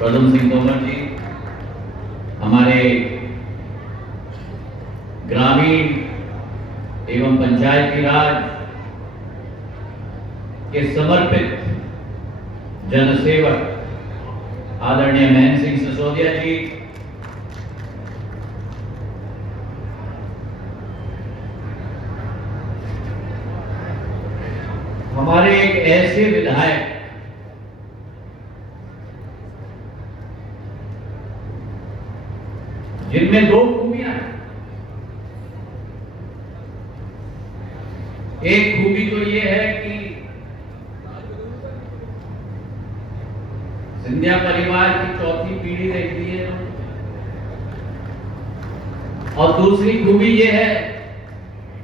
प्रद्युम्न सिंह तोमर जी, हमारे ग्रामीण एवं पंचायती राज के समर्पित जनसेवक आदरणीय महेंद्र सिंह सिसोदिया जी, हमारे एक ऐसे विधायक जिनमें दो खूबियां हैं। एक खूबी तो ये है कि सिंधिया परिवार की चौथी पीढ़ी देखती है, और दूसरी खूबी ये है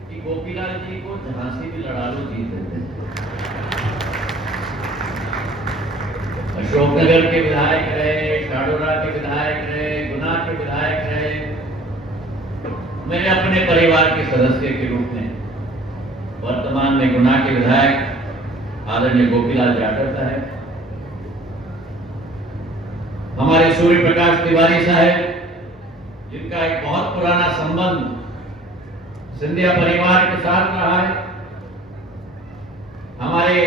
कि गोपीलाल जी को झांसी भी लड़ा लो जीत देते हैं। अशोकनगर के विधायक रहे, शाडोरा के विधायक रहे, गुना के विधायक रहे, मेरे अपने परिवार के सदस्य के रूप में वर्तमान में गुना के विधायक आदरणीय गोपीलाल जाटव साहब, हमारे सूर्य प्रकाश तिवारी साहब, जिनका एक बहुत पुराना संबंध सिंधिया परिवार के साथ रहा है, हमारे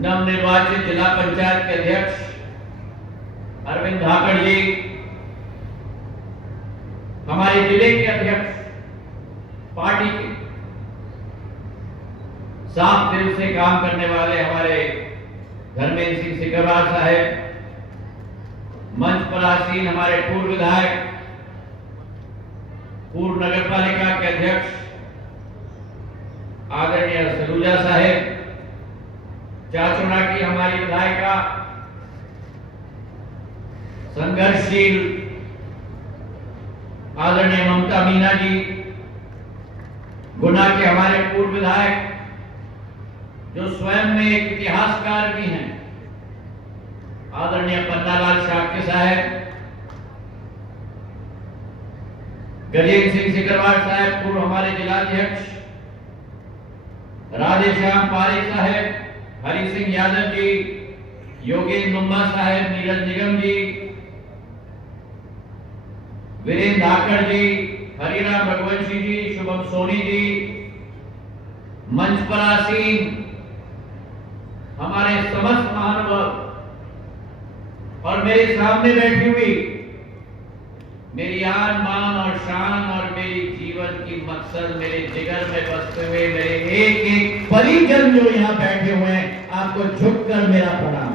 नवनिर्वाचित जिला पंचायत के अध्यक्ष अरविंद धाकड़ जी, हमारे जिले के अध्यक्ष पार्टी के साफ दिल से काम करने वाले हमारे धर्मेंद्र सिंह सिकरवार साहब, मंच पर आसीन हमारे पूर्व विधायक, पूर्व नगर पालिका के अध्यक्ष आदरणीय सलूजा साहब, चाचुना की हमारी विधायिका, संघर्षशील आदरणीय ममता मीना जी, गुना के हमारे पूर्व विधायक जो स्वयं में एक इतिहासकार भी हैं, आदरणीय पन्नालाल शाक्य साहब, गजेंद्र सिंह सिकरवार साहब, पूर्व हमारे जिलाध्यक्ष, राधेश्याम पारिक साहब, हरि सिंह यादव जी, योगेंद्र नुम्बा साहब, नीरज निगम जी, वीरेंद्र धाकड़ जी, हरिराम रघुवंशी जी, शुभम सोनी जी, मंच पर आसीन हमारे समस्त महानुभाव और मेरे सामने बैठी हुई मेरी आन मान और शान और मेरी जीवन की मकसद, मेरे जिगर में बसते हुए मेरे एक एक परिजन जो यहां बैठे हुए हैं, आपको झुककर मेरा प्रणाम।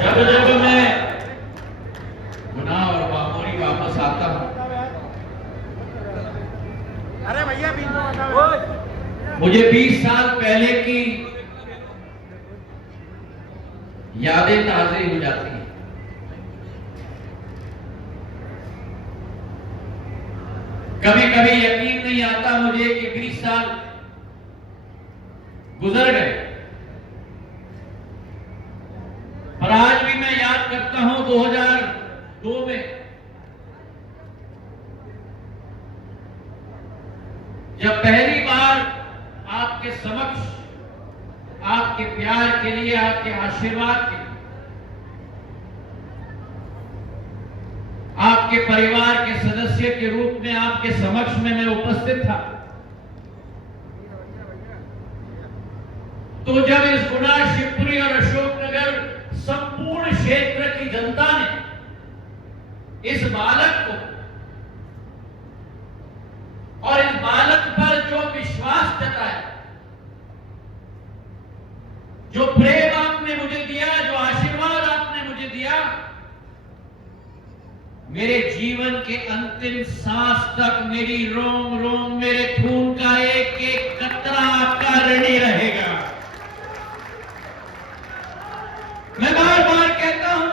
जब जब मैं गुना और बामोरी वापस आता हूं, अरे भैया मुझे 20 साल पहले की यादें ताज़ी हो जाती हैं। कभी कभी यकीन नहीं आता मुझे कि 20 साल गुजर गए, पर आज भी मैं याद करता हूं 2002 में जब पहली बार आपके समक्ष, आपके प्यार के लिए, आपके आशीर्वाद के लिए, आपके परिवार के सदस्य के रूप में आपके समक्ष में मैं उपस्थित था, तो जब इस गुना, शिवपुरी और अशोकनगर संपूर्ण क्षेत्र की जनता ने इस बालक को और इस बालक पर जो विश्वास जताया, जो प्रेम आपने मुझे दिया, जो आशीर्वाद आपने मुझे दिया, मेरे जीवन के अंतिम सांस तक मेरी रोम रोम, मेरे खून का एक एक कतरा आपका ऋणी रहेगा। मैं बार बार कहता हूं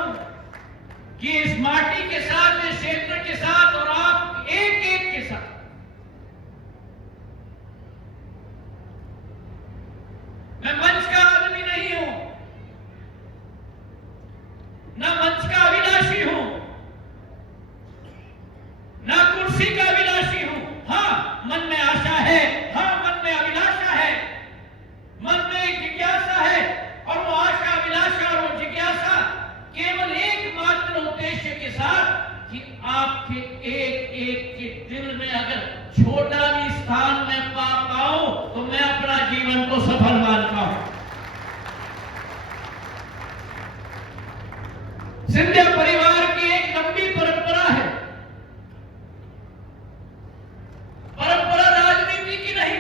कि इस माटी के साथ, इस क्षेत्र के साथ और आप एक एक के साथ, मैं मंच का आदमी नहीं हूं, न मंच का अभिलाषी हूं, उद्देश्य के साथ कि आपके एक एक के दिल में अगर छोटा भी स्थान में पा पाऊं तो मैं अपना जीवन को सफल मानता हूं। सिंधिया परिवार की एक लंबी परंपरा है। परंपरा राजनीति की नहीं,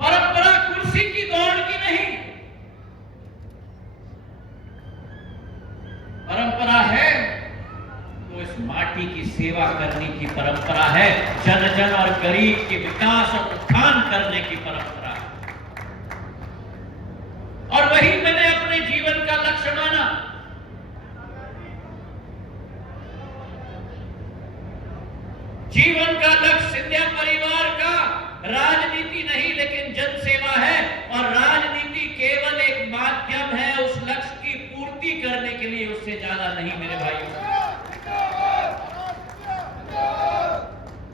परंपरा कुर्सी की दौड़ की नहीं, परंपरा है तो इस माटी की सेवा करने की परंपरा है, जन जन और गरीब के विकास और उत्थान करने की परंपरा है। और वही मैंने अपने जीवन का लक्ष्य माना। जीवन का लक्ष्य सिंधिया परिवार का राजनीति नहीं लेकिन जन सेवा है, और राजनीति केवल एक माध्यम है उस लक्ष्य की पूर्ति करने के लिए, उससे ज्यादा नहीं मेरे भाइयों।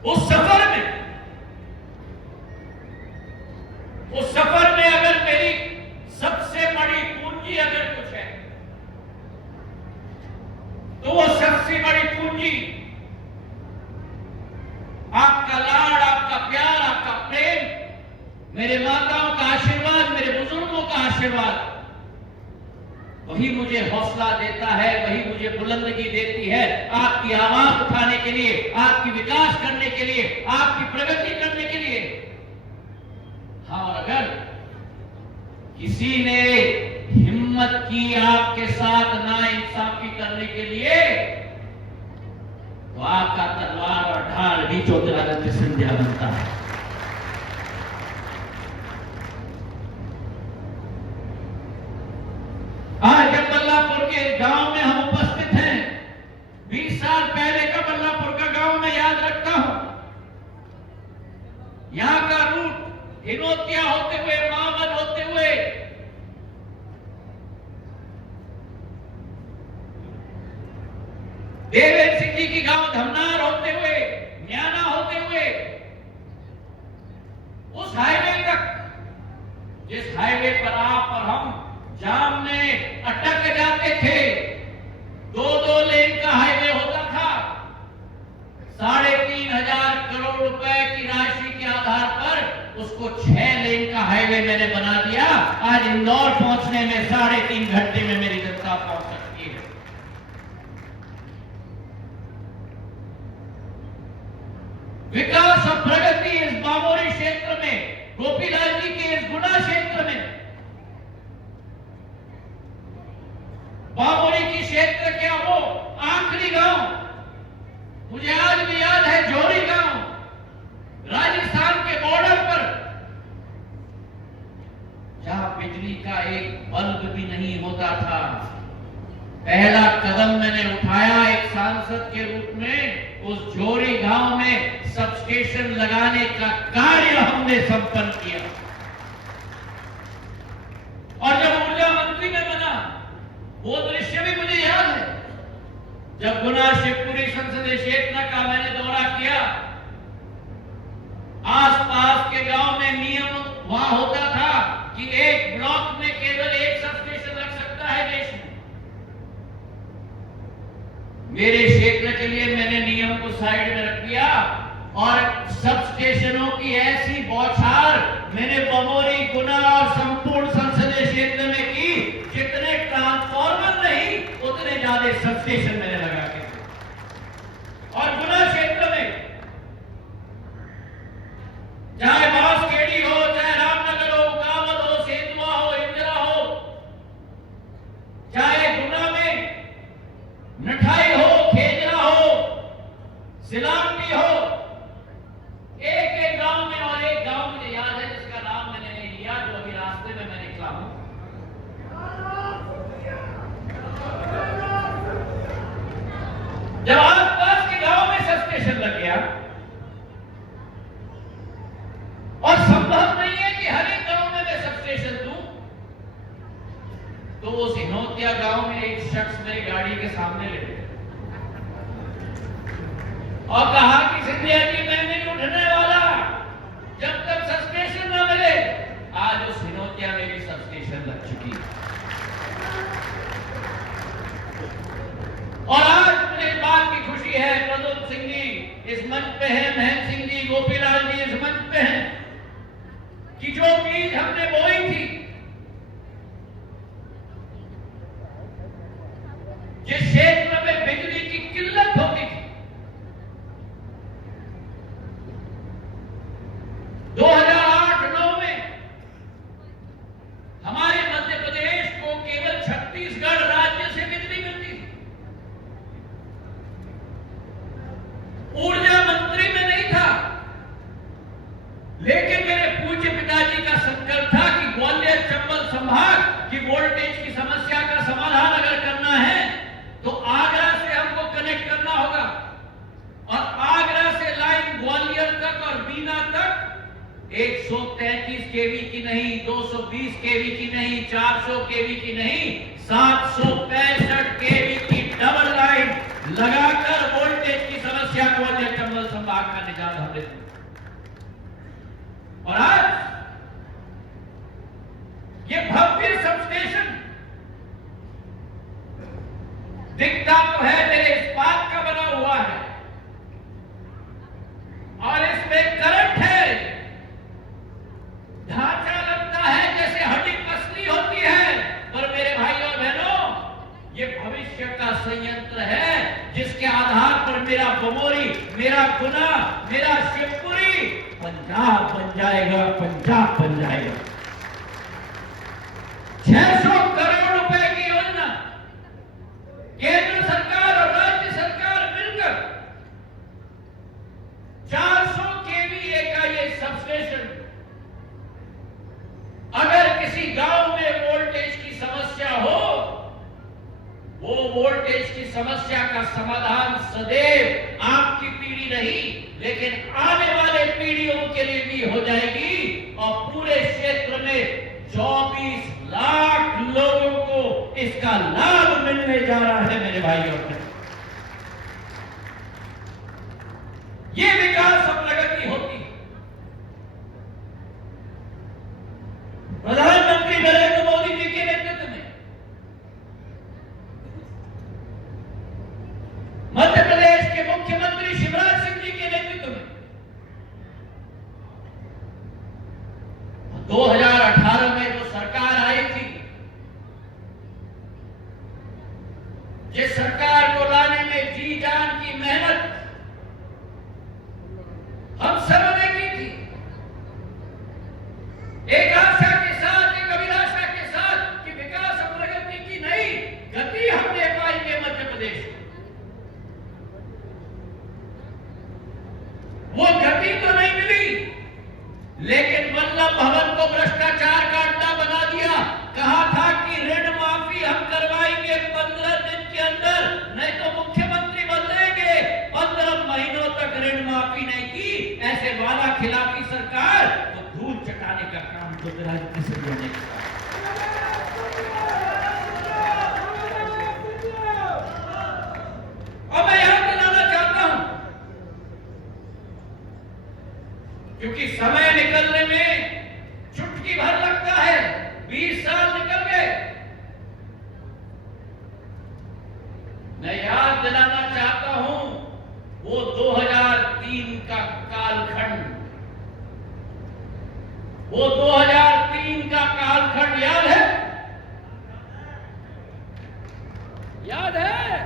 उस सफर में अगर मेरी सबसे बड़ी पूंजी अगर कुछ है तो वो सबसे बड़ी पूंजी आपका लाड़, आपका प्यार, आपका प्रेम, मेरे माताओं का आशीर्वाद, मेरे बुजुर्गों का आशीर्वाद, वही मुझे हौसला देता है, वही मुझे बुलंदगी देती है आपकी आवाज उठाने के लिए, आपकी विकास करने के लिए, आपकी प्रगति करने के लिए। हाँ, और अगर किसी ने हिम्मत की आपके साथ नाइंसाफी करने के लिए तो आपका तलवार और ढाल भी ज्योतिरादित्य सिंधिया बनता है। आज जब बल्लापुर के गांव में हम उपस्थित हैं, 20 साल पहले का बल्लापुर का गांव मैं याद रखता हूं। यहां का रूट हिनोतिया होते हुए, मामद होते हुए देवेंद्र सिंह जी की गांव धमनार होते हुए, न्याना होते हुए, उस हाईवे तक, जिस हाईवे पर आप और हम जाम में अटक जाते थे, 2-2 लेन का हाईवे होता था। 3,500 करोड़ रुपए की राशि के आधार पर उसको 6 लेन का हाईवे मैंने बना दिया। आज इंदौर पहुंचने में 3.5 घंटे में मेरी जनता पहुंच सकती है। विकास और प्रगति इस बामोरी क्षेत्र में, गोपीलाल जी के इस गुना क्षेत्र में, बामोरी की क्षेत्र क्या वो आखिरी गांव, मुझे आज भी याद है, जोरी गांव, राजस्थान के बॉर्डर पर, जहां बिजली का एक बल्ब भी नहीं होता था। पहला कदम मैंने उठाया एक सांसद के रूप में, उस जोरी गांव में सबस्टेशन लगाने का कार्य हमने संपन्न किया। और जब ऊर्जा मंत्री में बना, वो दृश्य भी मुझे याद है, जब गुना शिवपुरी संसदीय क्षेत्र का मैंने दौरा किया। आसपास के गांव में नियम वहां होता था कि एक ब्लॉक में केवल एक सबस्टेशन लग सकता है देश में। मेरे क्षेत्र के लिए मैंने नियम को साइड में रख दिया और सबस्टेशनों की ऐसी बौछार मैंने बमोरी, गुना और संपूर्ण संसदीय क्षेत्र में की, जितने ट्रांसफॉर्मर नहीं उतने ज्यादा सबस्टेशन मैंने लगा के। और गुना क्षेत्र में चाहे बांसखेड़ी हो, चाहे रामनगर हो, कावल हो, सेंधुआ हो, इंदिरा हो, चाहे गुना में नठाई हो, खेजरा हो, सिलावटी हो, एक गांव में, और एक गांव मुझे याद है जिसका नाम मैंने नहीं लिया, जो अभी रास्ते में मैं निकला हूं। जब आसपास के गांव में सबस्टेशन लग गया, और संभव नहीं है कि हर एक गांव में मैं सबस्टेशन दूं, तो उस हिनोतिया गांव में एक शख्स मेरी गाड़ी के सामने ले गया और कहा कि सिंधिया जी मैं नहीं उठने वाला जब तक सबस्टेशन न मिले। आज उस हिनोतिया में भी सबस्टेशन लग चुकी है। पे हैं, महेंद्र सिंह जी, गोपीलाल जी इस मंच पे हैं, कि जो बीज हमने बोई थी, जिस क्षेत्र में बिजली की किल्लत होती थी, 2008-9 में हमारे मध्य प्रदेश को केवल छत्तीसगढ़ राज्य से बिजली मिलती थी। ऊर्जा मंत्री में नहीं था, लेकिन मेरे पूज्य पिताजी का संकल्प था कि ग्वालियर चंबल संभाग की वोल्टेज की समस्या का समाधान अगर करना है तो आगरा से हमको कनेक्ट करना होगा, और आगरा से लाइन ग्वालियर तक और बीना तक 133 केवी की नहीं, 220 केवी की नहीं, 400 केवी की नहीं, 765 केवी की डबल लाइन लगाकर वोल्टेज की समस्या ग्वालियर चंबल संभाग का निजात हमने दिया। और आज ये भव्य सबस्टेशन दिखता तो है मेरे इस्पात का बना हुआ है, और इसमें करंट है, ढांचा लगता है जैसे हड्डी पसली होती है, पर मेरे भाइयों और बहनों, ये भविष्य का संयंत्र है जिसके आधार पर मेरा बमोरी, मेरा गुना, मेरा शिवपुरी पंजाब बन जाएगा, पंजाब बन जाएगा। 600 करोड़ रुपए की योजना केंद्र सरकार और राज्य सरकार मिलकर 400 केवीए का ये सबस्टेशन, अगर किसी गांव में वोल्टेज की समस्या हो, वो वोल्टेज की समस्या का समाधान सदैव आपकी पीढ़ी नहीं, लेकिन आने वाले पीढ़ियों के लिए भी हो जाएगी, और पूरे क्षेत्र में 24 लाख लोगों को इसका लाभ मिलने जा रहा है मेरे भाइयों। ये विकास और प्रगति होती है। प्रधानमंत्री नरेंद्र मोदी जी के नेतृत्व में मध्य प्रदेश के मुख्यमंत्री शिवराज सिंह जी के नेतृत्व में 2018 में जो सरकार आई थी, जिस सरकार को लाने में जी जान की मेहनत हम सब ने की थी, एक आशा के साथ, एक अभिलाषा के साथ कि विकास और प्रगति की नई गति हम दे पाएंगे मध्य प्रदेश को। वो गति तो नहीं मिली, लेकिन वल्लभ भवन को भ्रष्टाचार का अड्डा बना दिया। कहा था कि ऋण माफी हम करवाएंगे 15 दिन के अंदर, नहीं तो मुख्यमंत्री बदलेंगे। 15 महीनों तक ऋण माफी नहीं की। ऐसे वादा खिलाफी सरकार तो धूल चटाने का काम गुजरात से होने का। अब मैं यहां दिलाना चाहता हूं, क्योंकि समय निकलने में चुटकी भर लगता है, 20 साल निकल गए। मैं याद दिलाना चाहता हूं वो 2003 का कालखंड, वो 2003 का कालखंड याद है? याद है?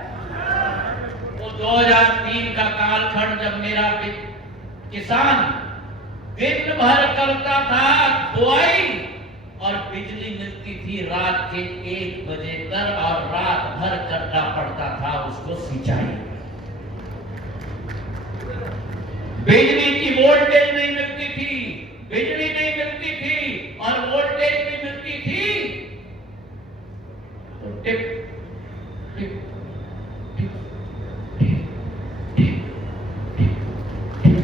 वो 2003 का कालखंड जब मेरा किसान दिन भर करता था बुआई और बिजली मिलती थी रात के 1 बजे तक, और रात भर करना पड़ता था उसको सिंचाई। बिजली की वोल्टेज नहीं मिलती थी, बिजली नहीं मिलती थी, और वोल्टेज भी मिलती थी तो tip tip tip tip tip tip.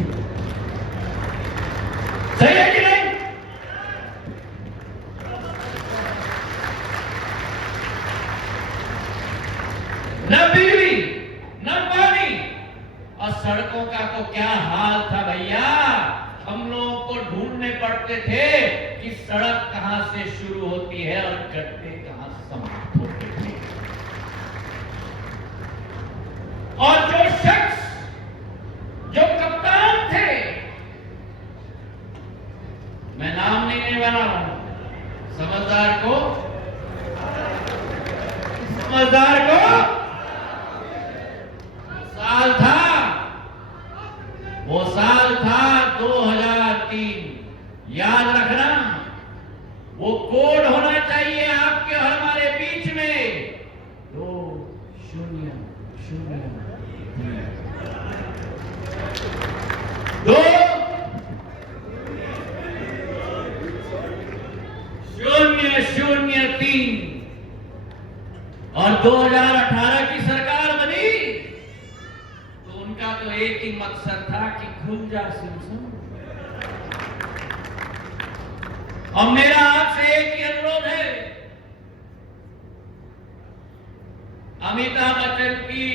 सही है कि नहीं? न बिजली न पानी, और सड़कों का तो क्या हाल था भैया। हम लोगों को ढूंढने पड़ते थे कि सड़क कहां से शुरू होती है और गड्ढे कहां समाप्त होते थे। और जो शख्स, जो कप्तान समझदार को साल था, वो साल था 2003। याद रखना, वो कोड होना चाहिए आपके और हमारे बीच में 2003। 2003 और 2018 की सरकार बनी तो उनका तो एक ही मकसद था कि खुल जा सिमसम। और मेरा आपसे एक ही अनुरोध है, अमिताभ बच्चन की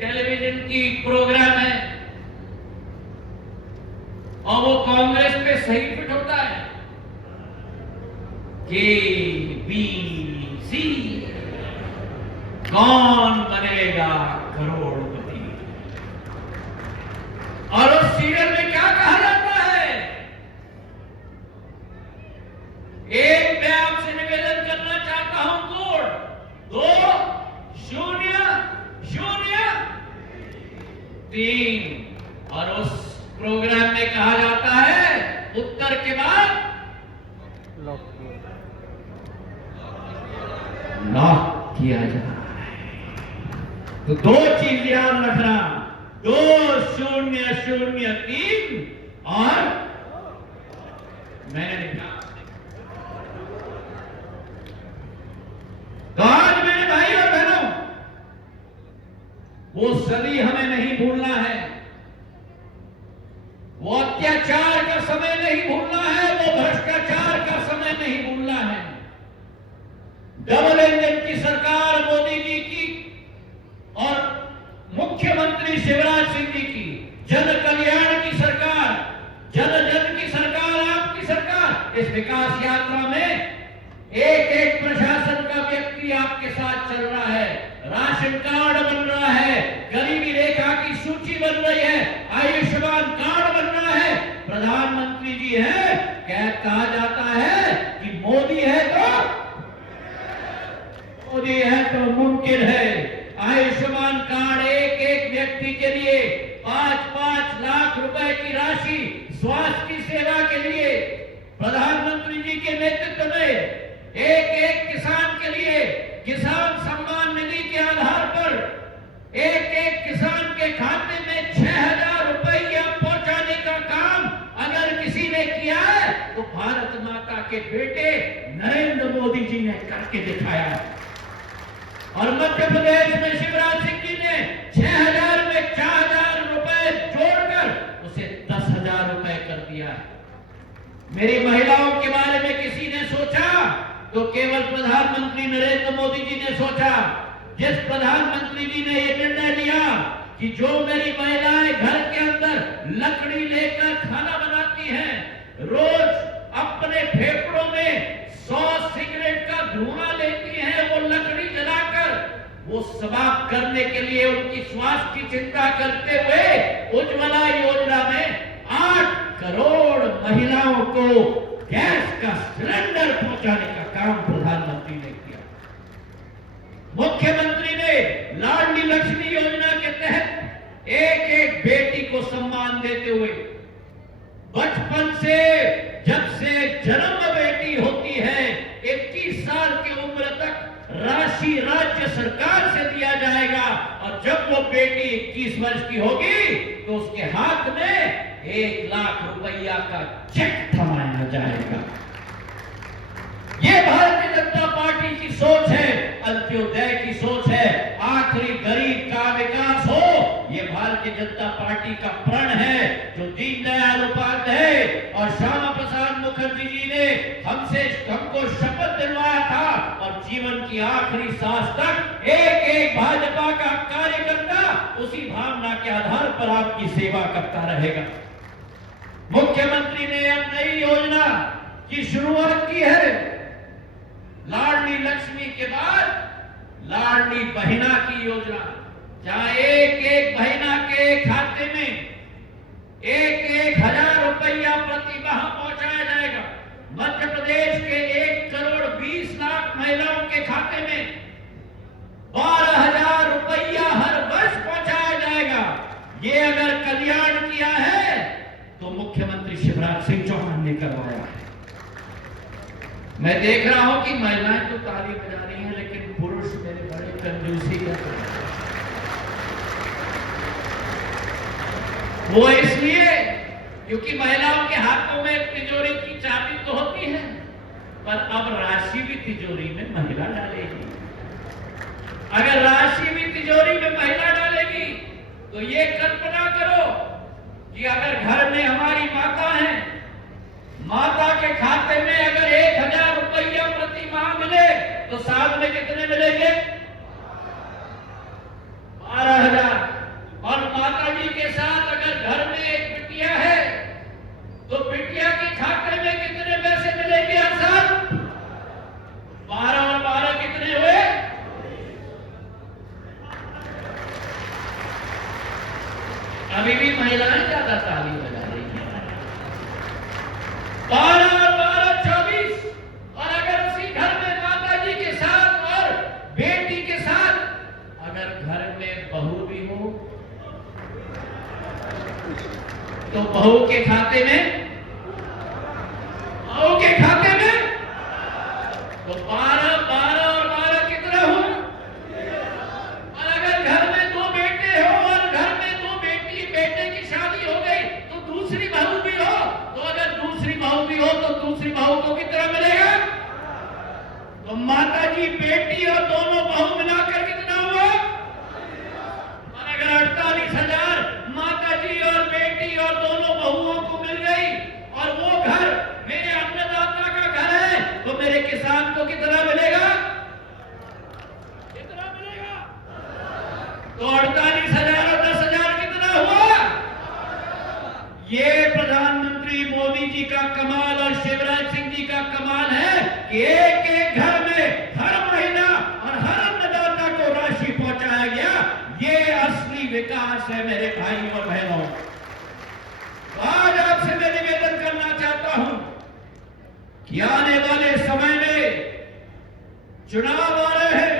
टेलीविजन की प्रोग्राम है और वो कांग्रेस पे सही फिट होता है। केबीसी, कौन बनेगा करोड़पति। और उस सीरियल में क्या कहा जाता है? एक मैं आपसे निवेदन करना चाहता हूं, कोड 2003। और उस प्रोग्राम में कहा जाता है उत्तर के बाद लॉक किया जा रहा है। तो दो चीज याद रखना, 2003 और मैंने लिखा। तो आज मेरे भाई और बहनों, वो सदी हमें नहीं भूलना है, वो अत्याचार का समय नहीं भूलना है, वो भ्रष्टाचार का समय नहीं भूलना है। डबल इंजन की सरकार मोदी जी की और मुख्यमंत्री शिवराज सिंह जी की जन कल्याण की सरकार, जन जन की सरकार, आपकी सरकार, इस विकास यात्रा में एक एक प्रशासन का व्यक्ति आपके साथ चल रहा है। राशन कार्ड बन रहा है, गरीबी रेखा की सूची बन रही है, आयुष्मान कार्ड बन रहा है, प्रधानमंत्री जी है। कहा जाता है कि मोदी है तो मुमकिन है। आयुष्मान कार्ड एक एक व्यक्ति के लिए 5-5 लाख रुपए की राशि स्वास्थ्य की सेवा के लिए प्रधानमंत्री जी के नेतृत्व में, एक एक किसान के लिए किसान सम्मान निधि के आधार पर एक एक किसान के खाते में 6,000 रुपया पहुंचाने का काम अगर किसी ने किया है तो भारत माता के बेटे नरेंद्र मोदी जी ने करके दिखाया है। और मध्य प्रदेश में शिवराज सिंह जी ने 6,000 में 4,000 रुपए जोड़कर उसे 10,000 रुपए कर दिया है। मेरी महिलाओं के बारे में किसी ने सोचा तो केवल प्रधानमंत्री नरेंद्र मोदी जी ने सोचा। जिस प्रधानमंत्री जी ने यह निर्णय लिया कि जो मेरी महिलाएं घर के अंदर लकड़ी लेकर खाना बनाती हैं, रोज अपने फेफड़ों में 100 सिगरेट का धुआं लेती हैं, वो लकड़ी जलाकर वो समाप्त करने के लिए उनकी स्वास्थ्य की चिंता करते हुए उज्ज्वला योजना में 8 करोड़ महिलाओं को गैस का सिलेंडर पहुंचाने का काम प्रधानमंत्री ने किया। मुख्यमंत्री ने लाडली लक्ष्मी योजना के तहत एक एक बेटी को सम्मान देते हुए बचपन से, जब से जन्म बेटी होती है 21 साल की उम्र तक राशि राज्य सरकार से दिया जाएगा और जब वो बेटी 21 वर्ष की होगी तो उसके हाथ में 1 लाख रुपया का चेक थमाया जाएगा। ये भारतीय जनता पार्टी की सोच है, अंत्योदय की सोच है, आखिरी गरीब का विकास हो। ये भारतीय जनता पार्टी का प्रण है जो दीनदयाल उपाध्याय और श्यामा प्रसाद मुखर्जी जी ने हमको शपथ दिलवाया था और जीवन की आखिरी सांस तक एक एक भाजपा का कार्यकर्ता उसी भावना के आधार पर आपकी सेवा करता रहेगा। मुख्यमंत्री ने अब नई योजना की शुरुआत की है। लाडली लक्ष्मी के बाद लाडली बहिना की योजना, जहां एक एक बहिना के खाते में 1,000 रुपया प्रति माह पहुंचाया जाएगा। मध्य प्रदेश के 1 करोड़ 20 लाख महिलाओं के खाते में 12,000 रुपया हर वर्ष पहुंचाया जाएगा। ये अगर कल्याण किया है तो मुख्यमंत्री शिवराज सिंह चौहान ने करवाया है। मैं देख रहा हूं कि महिलाएं तो ताली बजा रही हैं, लेकिन पुरुष मेरे बड़े कंजूसी करते हैं। वो इसलिए क्योंकि महिलाओं के हाथों में तिजोरी की चाबी तो होती है, पर अब राशि भी तिजोरी में महिला डालेगी। अगर राशि भी तिजोरी में महिला डालेगी तो ये कल्पना करो कि अगर घर में हमारी माता है, माता के खाते में अगर 1,000 रुपया प्रति माह मिले तो साल में कितने मिलेंगे? 12,000। और माता जी के साथ अगर घर में एक बिटिया है तो बिटिया के खाते में कितने पैसे मिलेंगे हर साल? 12 और 12 कितने हुए? अभी भी महिलाएं ज्यादा ताली बजा रही हैं। 12 और 12 24। और अगर उसी घर में माता जी के साथ और बेटी के साथ अगर घर में बहू भी हो तो बहू के खाते में तो 12 12 और 12 कितना हुआ? और अगर घर में 2 बेटे हो और घर में 2 बेटे की शादी हो गई तो दूसरी बहू भी हो, तो अगर दूसरी बहू भी हो तो दूसरी बहू को कितना मिलेगा? तो माता जी, बेटी और दोनों बहू मिलाकर कितना हुआ? और अगर 48,000 माता जी और बेटी और दोनों बहुओं को मिल गई और वो घर मेरे अन्नदाता का घर है, तो मेरे किसान को कितना मिलेगा? कितना मिलेगा? तो 48,000 और 10,000 कितना हुआ? ये प्रधानमंत्री मोदी जी का कमाल और शिवराज सिंह जी का कमाल है कि एक एक घर में हर महीना और हर अन्नदाता को राशि पहुंचाया गया। ये असली विकास है मेरे भाई और बहनों। आज आपसे मैं निवेदन करना चाहता हूं कि आने वाले समय में चुनाव आ रहे हैं।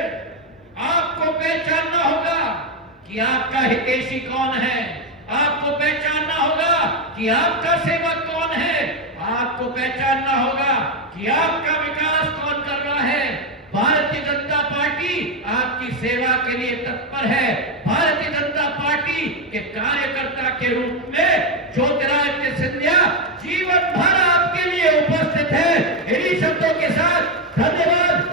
आपको पहचानना होगा कि आपका हितैषी कौन है। आपको पहचानना होगा कि आपका सेवक कौन है। आपको पहचानना होगा कि आपका विकास कौन कर रहा है। भारतीय जनता पार्टी आपकी सेवा के लिए तत्पर है। भारतीय जनता पार्टी के कार्यकर्ता के रूप में ज्योतिरादित्य सिंधिया जीवन भर आपके लिए उपस्थित है। इन्हीं शब्दों के साथ धन्यवाद।